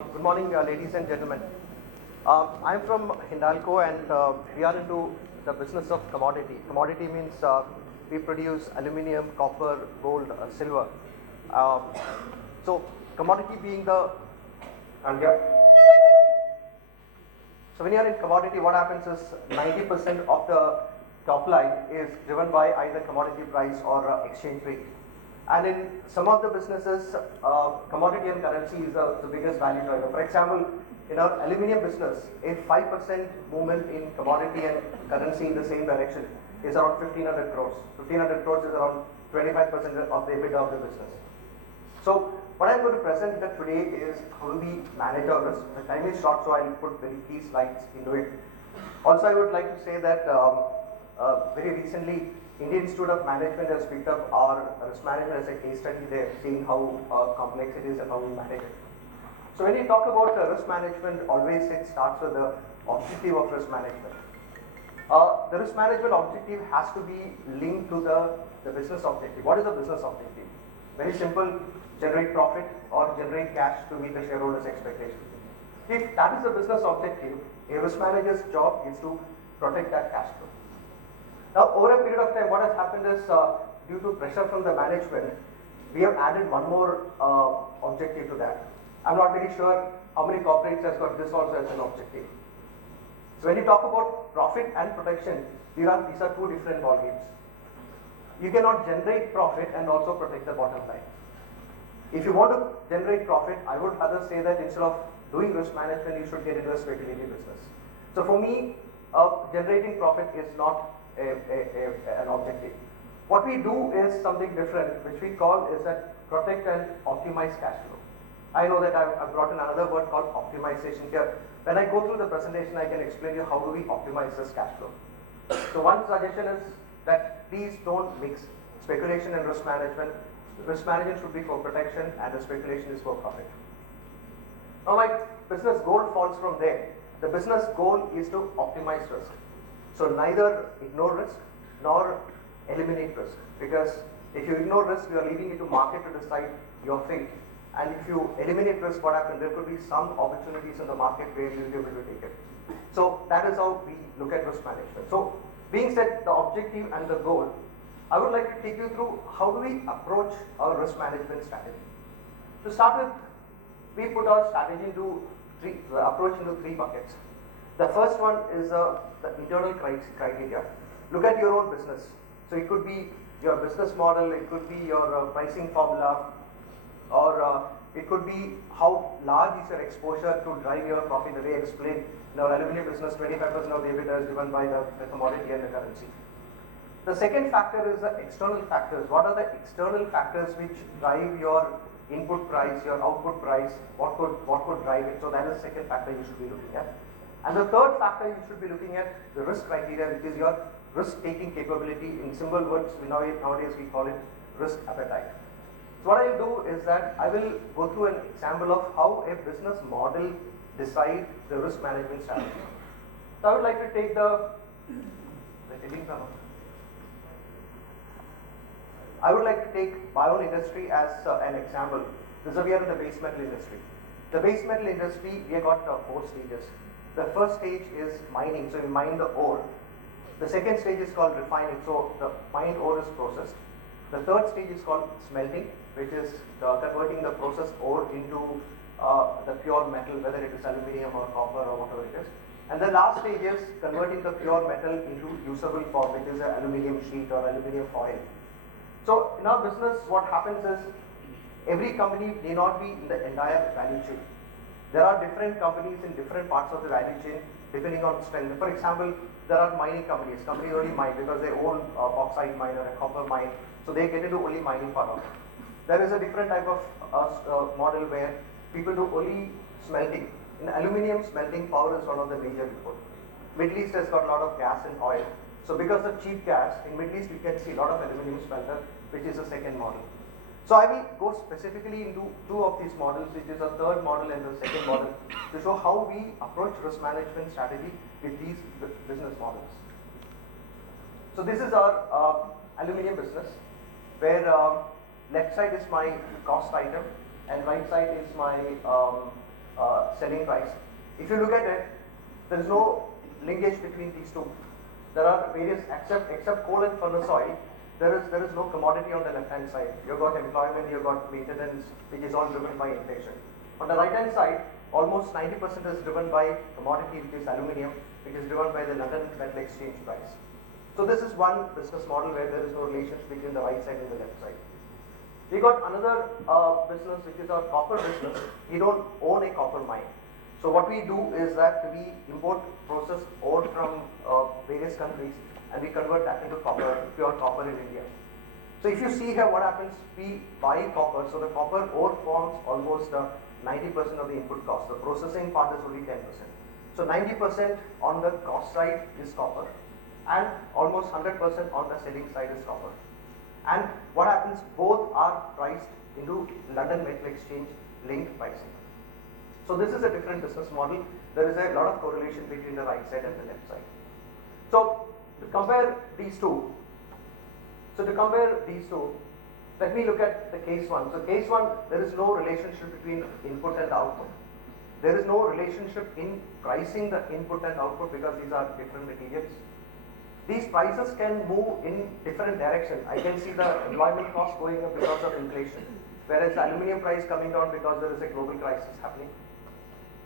Good morning, ladies and gentlemen. I'm from Hindalco, and we are into the business of commodity. Commodity means we produce aluminium, copper, gold, silver. Uh, so, commodity being the and yeah. So, when you are in commodity, what happens is 90% of the top line is driven by either commodity price or exchange rate. And in some of the businesses, commodity and currency is the biggest value driver. For example, in our aluminium business, a 5% movement in commodity and currency in the same direction is around 1500 crores. 1500 crores is around 25% of the EBITDA of the business. So, what I'm going to present here today is how do we manage our risk. The time is short, so I'll put very key slides into it. Also, I would like to say that very recently, Indian Institute of Management has picked up our risk management as a case study. They're seeing how complex it is and how we manage it. So when you talk about risk management, always it starts with the objective of risk management. The risk management objective has to be linked to the business objective. What is the business objective? Very simple, generate profit or generate cash to meet the shareholders' expectation. If that is the business objective, a risk manager's job is to protect that cash flow. Now, over a period of time, what has happened is due to pressure from the management, we have added one more objective to that. I'm not very sure how many corporates has got this also as an objective. So when you talk about profit and protection, these are two different ballgames. You cannot generate profit and also protect the bottom line. If you want to generate profit, I would rather say that instead of doing risk management, you should get into a speculative business. So for me, generating profit is not an objective. What we do is something different, which we call is that protect and optimize cash flow. I know that I've brought in another word called optimization here. When I go through the presentation, I can explain you how do we optimize this cash flow. So one suggestion is that please don't mix speculation and risk management. Risk management should be for protection and the speculation is for profit. Now my business goal falls from there. The business goal is to optimize risk. So neither ignore risk nor eliminate risk, because if you ignore risk, you are leaving it to market to decide your fate. And if you eliminate risk, what happens? There could be some opportunities in the market where you will be able to take it. So that is how we look at risk management. So being said the objective and the goal, I would like to take you through how do we approach our risk management strategy. To start with, we put our strategy into approach into three buckets. The first one is the internal criteria. Look at your own business. So it could be your business model, it could be your pricing formula, or it could be how large is your exposure to drive your profit. The way I explained, in our aluminium business, 25% of the EBITDA is driven by the commodity and the currency. The second factor is the external factors. What are the external factors which drive your input price, your output price, what could drive it? So that is the second factor you should be looking at. And the third factor you should be looking at the risk criteria, which is your risk-taking capability. In simple words, nowadays we call it risk appetite. So what I will do is that I will go through an example of how a business model decides the risk management strategy. So I would like to take I would like to take my own industry as an example. We are in the base metal industry. The base metal industry, we have got 4 stages. The first stage is mining, so we mine the ore. The second stage is called refining, so the mined ore is processed. The third stage is called smelting, which is converting the processed ore into the pure metal, whether it is aluminium or copper or whatever it is. And the last stage is converting the pure metal into usable form, which is an aluminium sheet or aluminium foil. So in our business, what happens is every company may not be in the entire value chain. There are different companies in different parts of the value chain depending on strength. For example, there are mining companies. Companies only mine because they own a bauxite mine or a copper mine, so they get into only mining part of it. There is a different type of model where people do only smelting. In aluminium, smelting power is one of the major input. Middle East has got a lot of gas and oil. So because of cheap gas, in Middle East you can see a lot of aluminium smelter, which is the second model. So I will go specifically into 2 of these models, which is the third model and the second model, to show how we approach risk management strategy with these business models. So this is our aluminium business, where left side is my cost item and right side is my selling price. If you look at it, there is no linkage between these two. There are various, except coal and furnace oil, there is no commodity on the left hand side. You've got employment, you've got maintenance, which is all driven by inflation. On the right hand side, almost 90% is driven by commodity, which is aluminium, which is driven by the London Metal Exchange price. So this is one business model where there is no relation between the right side and the left side. We got another business, which is our copper business. We don't own a copper mine. So what we do is that we import processed ore from various countries and we convert that into copper, pure copper in India. So if you see here what happens, we buy copper, so the copper ore forms almost 90% of the input cost. The processing part is only 10%. So 90% on the cost side is copper and almost 100% on the selling side is copper. And what happens, both are priced into London Metal Exchange linked pricing. So this is a different business model. There is a lot of correlation between the right side and the left side. So to compare these two, let me look at the case one. So case one, there is no relationship between input and output. There is no relationship in pricing the input and output because these are different materials. These prices can move in different directions. I can see the employment cost going up because of inflation, whereas the aluminium price coming down because there is a global crisis happening.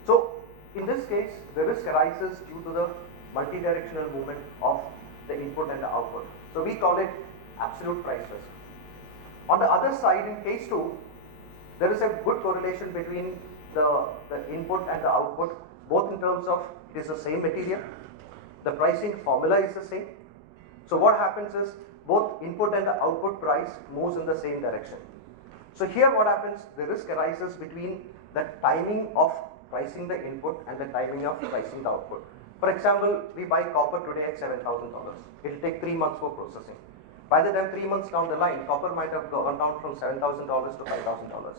So in this case, the risk arises due to the multi-directional movement of the input and the output. So we call it absolute price risk. On the other side, in case 2, there is a good correlation between the input and the output, both in terms of it is the same material, the pricing formula is the same. So what happens is both input and the output price moves in the same direction. So here what happens, the risk arises between the timing of pricing the input and the timing of pricing the output. For example, we buy copper today at $7,000. It will take 3 months for processing. By the time 3 months down the line, copper might have gone down from $7,000 to $5,000.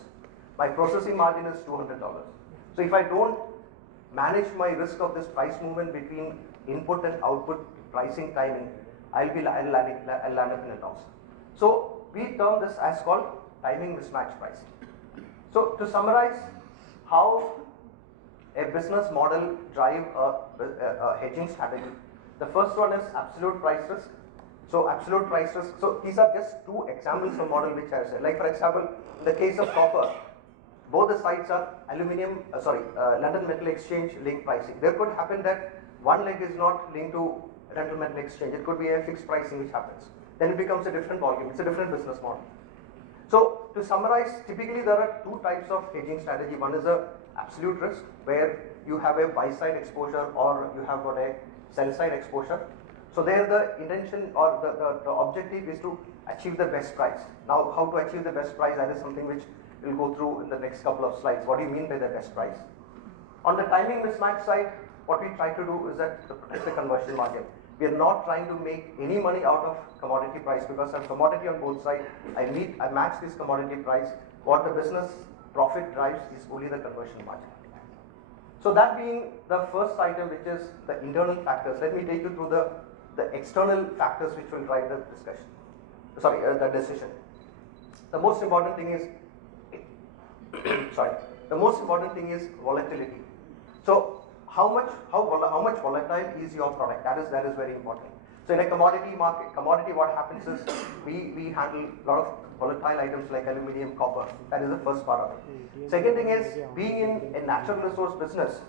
My processing margin is $200. So if I don't manage my risk of this price movement between input and output pricing timing, I'll land up in a loss. So we term this as called timing mismatch pricing. So to summarize how a business model drive a hedging strategy, the first one is absolute price risk. So absolute price risk, so these are just 2 examples of model which I said. Like for example, in the case of copper, both the sides are London Metal Exchange linked pricing. There could happen that one leg is not linked to London Metal Exchange. It could be a fixed pricing which happens. Then it becomes a different volume. It's a different business model. So to summarize, typically there are 2 types of hedging strategy. One is a absolute risk, where you have a buy side exposure or you have got a sell side exposure. So there the intention or the objective is to achieve the best price. Now how to achieve the best price, that is something which we'll go through in the next couple of slides. What do you mean by the best price? On the timing mismatch side, what we try to do is that to protect the conversion margin. We are not trying to make any money out of commodity price because of commodity on both sides. I match this commodity price. What the business profit drives is only the conversion margin. So that being the first item, which is the internal factors, let me take you through the external factors which will drive the discussion. The decision. The most important thing is volatility. So how much volatile is your product? That is very important. So in a commodity market, what happens is we handle a lot of volatile items like aluminium, copper. That is the first part of it. Second thing is, being in a natural resource business,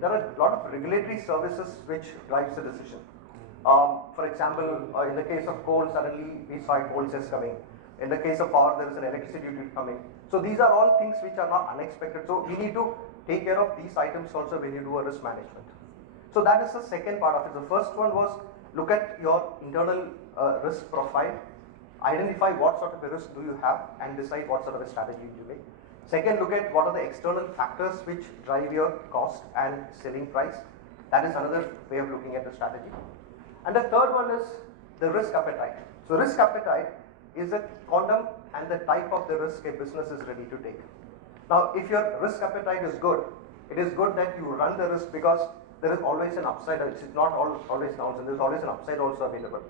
there are a lot of regulatory services which drives the decision. For example, in the case of coal, suddenly we saw coal cess coming. In the case of power, there is an electricity duty coming. So these are all things which are not unexpected. So we need to take care of these items also when you do a risk management. So that is the second part of it. The first one was look at your internal risk profile, identify what sort of a risk do you have and decide what sort of a strategy you make. Second, look at what are the external factors which drive your cost and selling price. That is another way of looking at the strategy. And the third one is the risk appetite. So risk appetite is the quantum and the type of the risk a business is ready to take. Now, if your risk appetite is good, it is good that you run the risk because there is always an upside. It's not always down, and there is always an upside also available.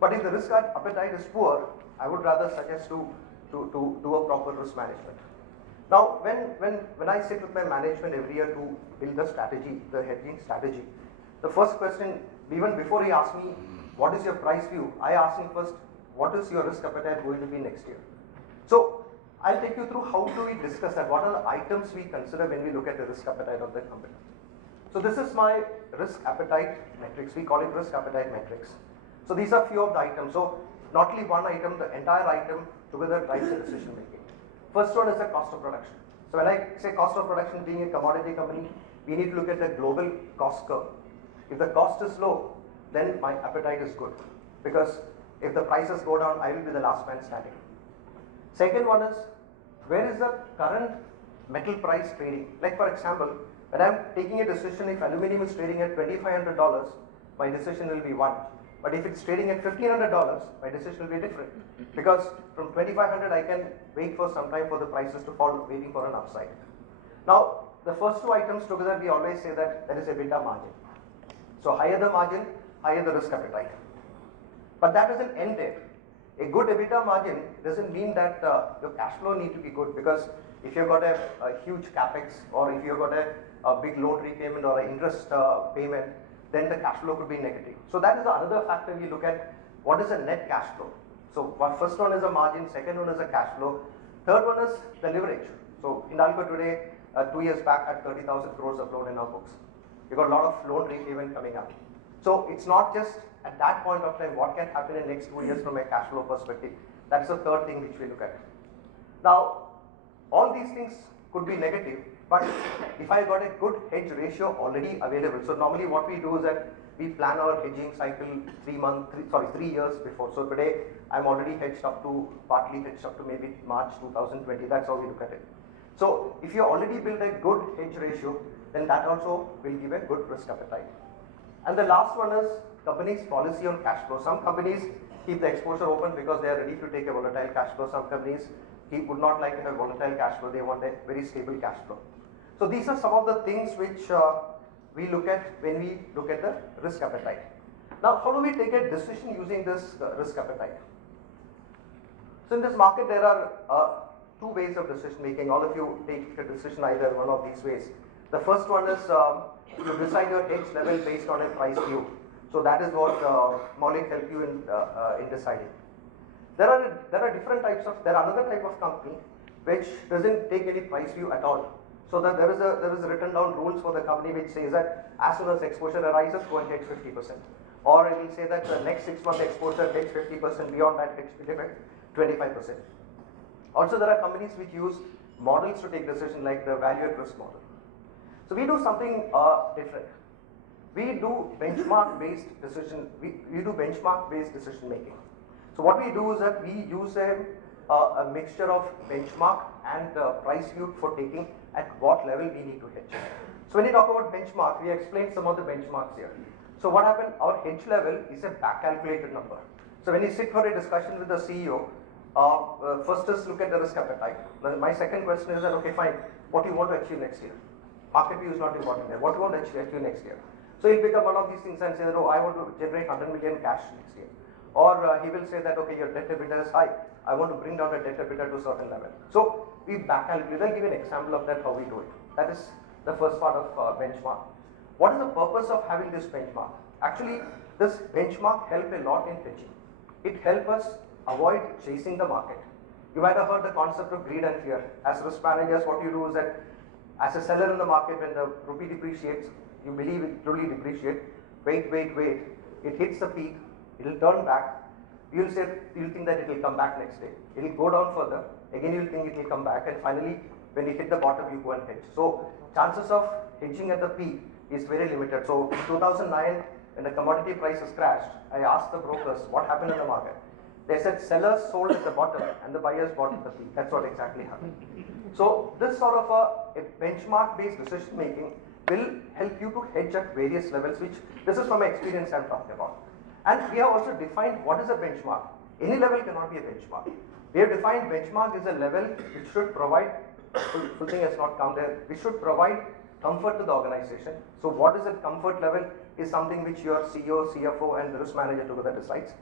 But if the risk appetite is poor, I would rather suggest to do a proper risk management. Now, when I sit with my management every year to build the strategy, the hedging strategy, the first question, even before he asks me, what is your price view, I ask him first, what is your risk appetite going to be next year? So, I'll take you through how do we discuss that, what are the items we consider when we look at the risk appetite of the company. So, this is my risk appetite matrix, we call it risk appetite matrix. So, these are few of the items. So, not only one item, the entire item together drives the decision making. First one is the cost of production. So, when I say cost of production, being a commodity company, we need to look at the global cost curve. If the cost is low, then my appetite is good, because if the prices go down, I will be the last man standing. Second one is, where is the current metal price trading? Like for example, when I'm taking a decision, if aluminum is trading at $2,500, my decision will be one. But if it's trading at $1,500, my decision will be different. Because from $2,500, I can wait for some time for the prices to fall, waiting for an upside. Now, the first two items together, we always say that there is a beta margin. So higher the margin, higher the risk appetite. But that doesn't end there. A good EBITDA margin doesn't mean that your cash flow need to be good, because if you've got a huge capex, or if you've got a big loan repayment or an interest payment, then the cash flow could be negative. So that is another factor we look at. What is the net cash flow? So first one is a margin, second one is a cash flow, third one is the leverage. So Hindalco today, 2 years back, had 30,000 crores of loan in our books. We got a lot of loan repayment coming up. So it's not just at that point of time what can happen in the next 2 years from a cash flow perspective. That's the third thing which we look at. Now, all these things could be negative, but if I got a good hedge ratio already available, so normally what we do is that we plan our hedging cycle 3 years before. So today I'm already hedged up to, partly hedged up to maybe March 2020. That's how we look at it. So if you already build a good hedge ratio, then that also will give a good risk appetite. And the last one is company's policy on cash flow. Some companies keep the exposure open because they are ready to take a volatile cash flow. Some companies would not like to have volatile cash flow. They want a very stable cash flow. So these are some of the things which we look at when we look at the risk appetite. Now, how do we take a decision using this risk appetite? So in this market, there are two ways of decision making. All of you take a decision either one of these ways. The first one is you decide your hedge level based on a price view. So that is what Maulik helped you in deciding. There are different types of, there are another type of company which doesn't take any price view at all. So that there is written down rules for the company which says that as soon as exposure arises, go and hedge 50%. Or it will say that the next 6 month exposure hedge 50%, beyond that hedge 25%. Also, there are companies which use models to take decision, like the value at risk model. So we do something different. We do benchmark-based decision. We do benchmark-based decision making. So what we do is that we use a mixture of benchmark and price view for taking at what level we need to hedge. So when you talk about benchmark, we explained some of the benchmarks here. So what happened? Our hedge level is a back-calculated number. So when you sit for a discussion with the CEO, first is look at the risk appetite. My second question is that, okay, fine, what do you want to achieve next year? Market view is not important there. What do you want to achieve next year? So he'll pick up one of these things and say that, oh, I want to generate 100 million cash next year. Or he will say that, okay, your debt EBITDA is high. I want to bring down the debt EBITDA to a certain level. So we back calculate. I'll give you an example of that, how we do it. That is the first part of benchmark. What is the purpose of having this benchmark? Actually, this benchmark helps a lot in hedging. It helps us avoid chasing the market. You might have heard the concept of greed and fear. As risk managers, what you do is that as a seller in the market, when the rupee depreciates, you believe it truly depreciate. Wait. It hits the peak. It will turn back. You'll think that it will come back next day. It will go down further. Again, you'll think it will come back. And finally, when you hit the bottom, you go and hedge. So chances of hedging at the peak is very limited. So in 2009, when the commodity prices crashed, I asked the brokers what happened in the market. They said sellers sold at the bottom and the buyers bought at the peak. That's what exactly happened. So this sort of a benchmark-based decision making will help you to hedge at various levels, which this is from my experience I'm talking about. And we have also defined what is a benchmark. Any level cannot be a benchmark. We have defined benchmark is a level which should provide, full thing has not come there, which should provide comfort to the organization. So what is that comfort level is something which your CEO, CFO and the risk manager together decides.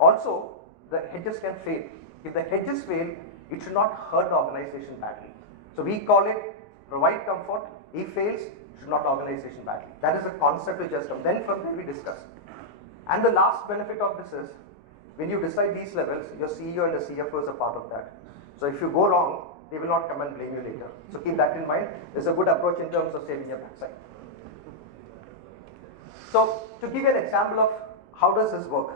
Also, the hedges can fail. If the hedges fail, it should not hurt the organization badly. So we call it provide comfort. If fails, should not organization badly. That is the concept which has come. Then from there we discuss. And the last benefit of this is, when you decide these levels, your CEO and the CFO is a part of that. So if you go wrong, they will not come and blame you later. So keep that in mind. It's a good approach in terms of saving your backside. So to give you an example of how does this work.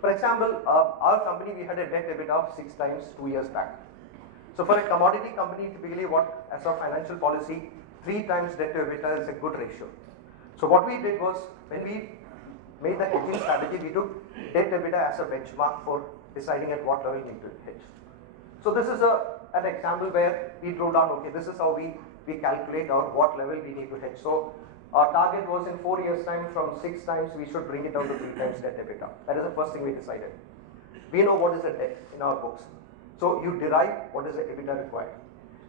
For example, our company, we had a debt EBITDA of 6 times 2 years back. So for a commodity company, typically what, as a financial policy, 3 times debt to EBITDA is a good ratio. So what we did was, when we made the hedging strategy, we took debt to EBITDA as a benchmark for deciding at what level we need to hedge. So this is an example where we drew down, okay, this is how we calculate or what level we need to hedge. So our target was in 4 years time, from 6 times we should bring it down to 3 times debt to EBITDA. That is the first thing we decided. We know what is the debt in our books. So you derive what is the EBITDA required.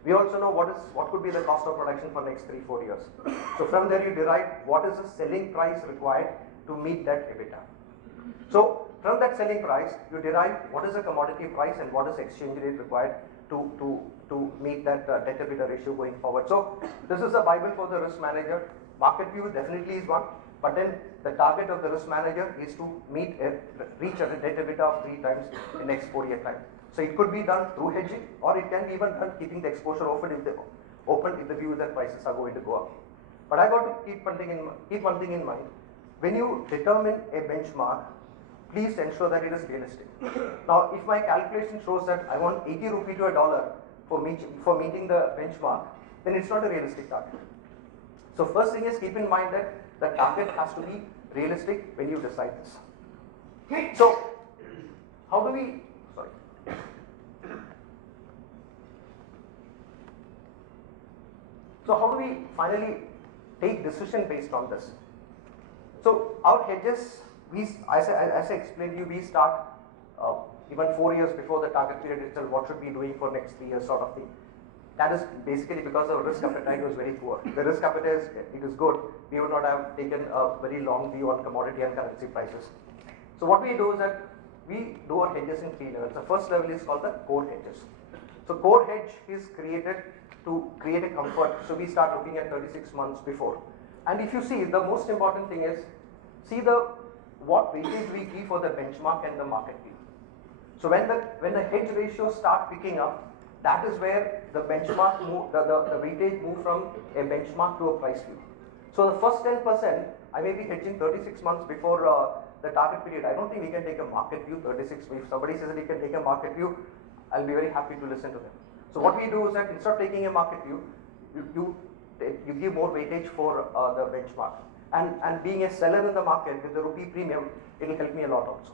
We also know what could be the cost of production for next 3-4 years. So from there you derive what is the selling price required to meet that EBITDA. So from that selling price, you derive what is the commodity price and what is exchange rate required to meet that debt to EBITDA ratio going forward. So this is a Bible for the risk manager. Market view definitely is one, but then the target of the risk manager is to reach a debt to EBITDA of 3 times in the next 4 year time. So it could be done through hedging, or it can be even done keeping the exposure open if the view that prices are going to go up. But I got to keep one thing in mind. When you determine a benchmark, please ensure that it is realistic. Now, if my calculation shows that I want 80 rupee to a dollar for meeting the benchmark, then it's not a realistic target. So first thing is, keep in mind that the target has to be realistic when you decide this. So how do we finally take decision based on this? So our hedges, as I explained to you, we start even 4 years before the target period itself, what should we be doing for next 3 years sort of thing. That is basically because our risk appetite was very poor. The risk appetite is good, we would not have taken a very long view on commodity and currency prices. So what we do is that we do our hedges in 3 levels. The first level is called the core hedges. So core hedge is created to create a comfort. So we start looking at 36 months before. And if you see, the most important thing is, see what weightage we give for the benchmark and the market view. So when the hedge ratios start picking up, that is where the benchmark the weightage move from a benchmark to a price view. So the first 10%, I may be hedging 36 months before the target period. I don't think we can take a market view 36. If somebody says that he can take a market view, I'll be very happy to listen to them. So what we do is that instead of taking a market view, you give more weightage for the benchmark. And being a seller in the market with the rupee premium, it will help me a lot also.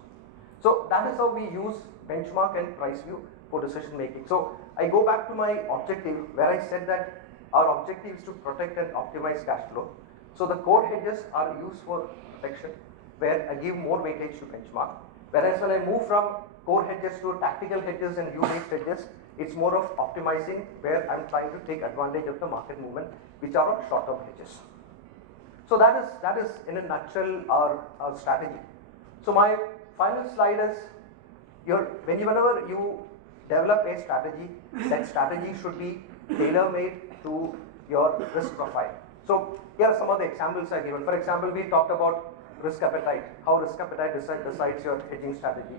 So that is how we use benchmark and price view for decision making. So I go back to my objective, where I said that our objective is to protect and optimize cash flow. So the core hedges are used for protection, where I give more weightage to benchmark. Whereas when I move from core hedges to tactical hedges and view-based hedges, it's more of optimizing, where I'm trying to take advantage of the market movement, which are on short-term hedges. So that is in a nutshell our strategy. So my final slide is, whenever you develop a strategy, that strategy should be tailor-made to your risk profile. So here are some of the examples I given. For example, we talked about risk appetite, how risk appetite decides your hedging strategy.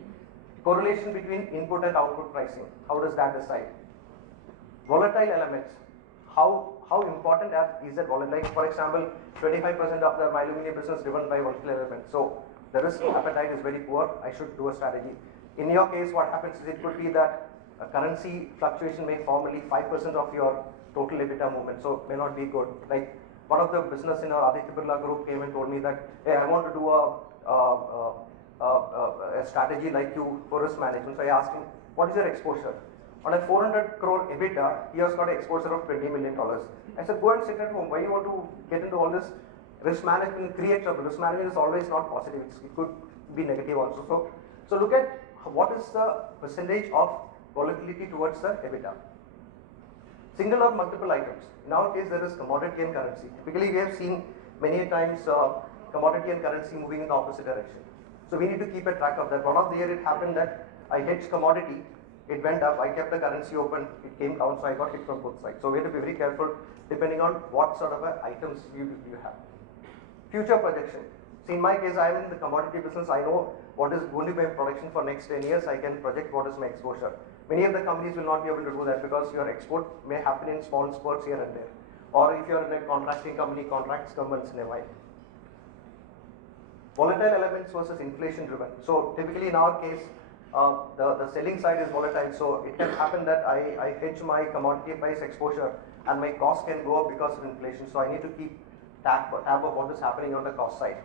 Correlation between input and output pricing, how does that decide? Volatile elements, how important is that volatile? For example, 25% of the aluminum business is driven by volatile elements. So the risk appetite is very poor, I should do a strategy. In your case, what happens is, it could be that a currency fluctuation may form only 5% of your total EBITDA movement, so it may not be good. Like one of the business in our Aditya Birla group came and told me that, hey, I want to do a strategy like you for risk management. So I asked him, what is your exposure? On a 400 crore EBITDA, he has got an exposure of $20 million. I said, go and sit at home. Why you want to get into all this risk management? Create trouble. Risk management is always not positive. It could be negative also. So look at what is the percentage of volatility towards the EBITDA. Single or multiple items. In our case, there is commodity and currency. Typically, we have seen many times commodity and currency moving in the opposite direction. So we need to keep a track of that. One of the year it happened that I hedged commodity it went up, I kept the currency open, it came down, so I got hit from both sides. So we have to be very careful depending on what sort of items you have. Future projection. See, in my case, I am in the commodity business. I know what is going to be my production for next 10 years. I can project what is my exposure. Many of the companies will not be able to do that because your export may happen in small spurts here and there. Or if you are in a contracting company, contracts come once in a while. Volatile elements versus inflation driven. So typically in our case, the selling side is volatile, so it can happen that I hedge my commodity price exposure and my cost can go up because of inflation. So I need to keep tab of what is happening on the cost side.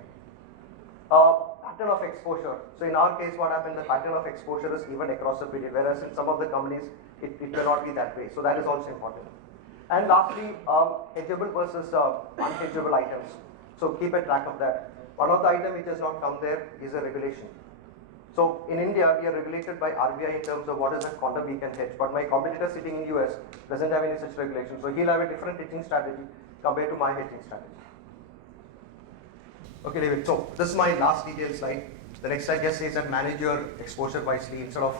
Pattern of exposure. So in our case, what happened, the pattern of exposure is even across the period, whereas in some of the companies, it may not be that way. So that is also important. And lastly, hedgeable versus unhedgeable items. So keep a track of that. One of the items which has not come there is a regulation. So in India, we are regulated by RBI in terms of what is the quantum we can hedge. But my competitor sitting in US doesn't have any such regulation. So he'll have a different hedging strategy compared to my hedging strategy. Okay, David. So this is my last detailed slide. The next slide just says that manage your exposure wisely instead of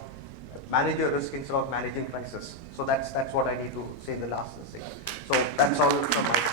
manage your risk instead of managing prices. So that's what I need to say in the last thing. So that's all from my side.